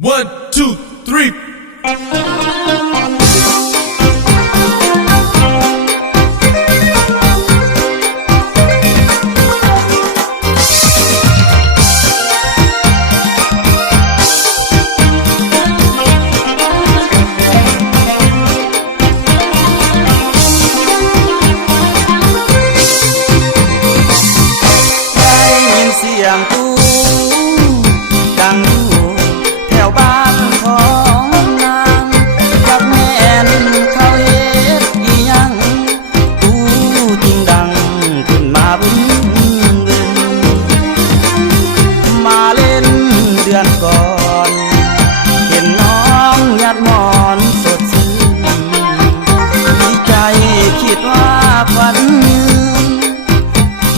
1, 2, 3เสียงตู้ดังอยู่แถวบ้านของนางกับแม่นเขาเฮ็ดอีหยังตู้จริงดังขึ้นมาบึ้นบึ้นมาเล่นเดือนก่อนเห็นน้องหยาดหมอนสดชื่นดีใจคิดว่าฝันยืน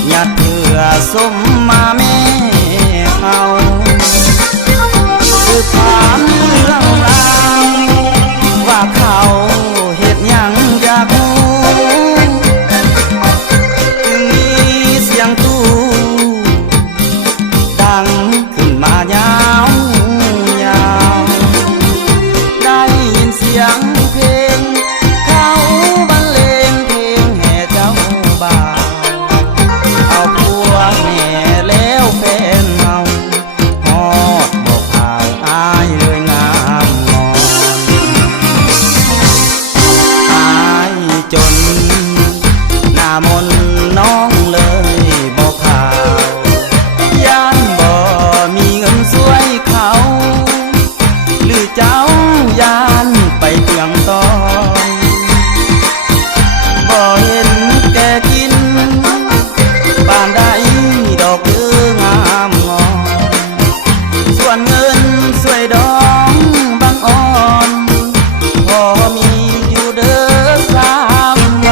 หยาดเถื่อสมมาแม่เอาสืบถามเรื่องราวว่าเขาเฮ็ดหยังอยากรู้จึงมีเสียงตู้ดังขึ้นมายาวยาวได้ยินเสียงเพลงเขาบรรเลงเพลงแห่เจ้าบ่าวเอาพวกแม่แล้วแฟนเมาฮอดบอกข่าวอายเลยงามงอนอายจนหน้ามนน้องเลยบอกข่าวย่านบ่มีเงินสวยเขาหรือเจ้าย่านไปเตียงตอนบ่เห็นแกกินบ้านใดดอกเดืองามงอนส่วนเงินสวยดองบางอ่อนพอมีอยู่เด้อ3 ใบ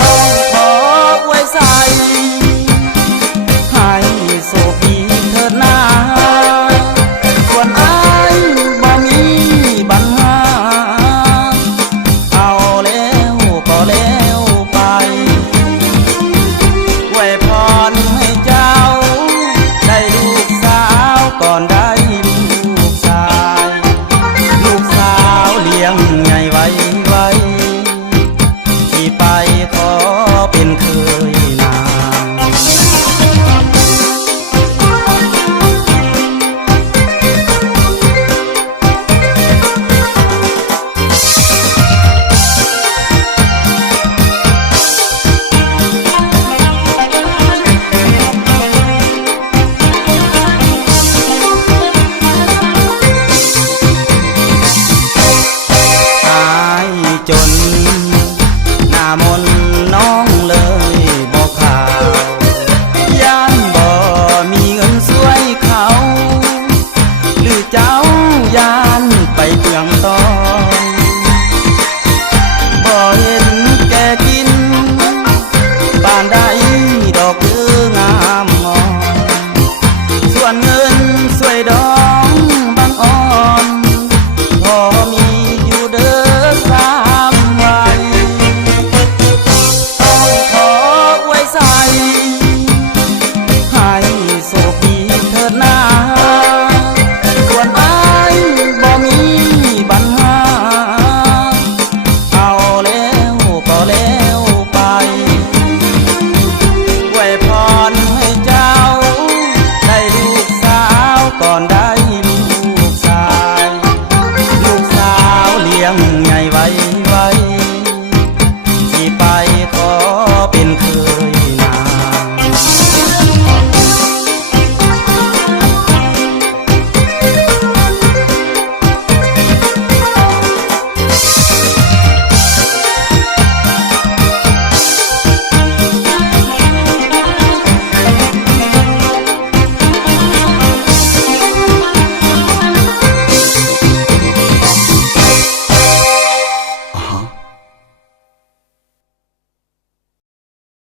ต้องขอไว้ใส่ให้โชคดีเถิดนาส่วนอายบ่มีปัญหาเอาแล้วก็แล้วไปอวยพรให้เจ้าได้ลูกสาวก่อนได้ลูกชายลูกสาวเลี้ยงใหญ่ไว้ที่ไปขอเป็นเคยนางอายจน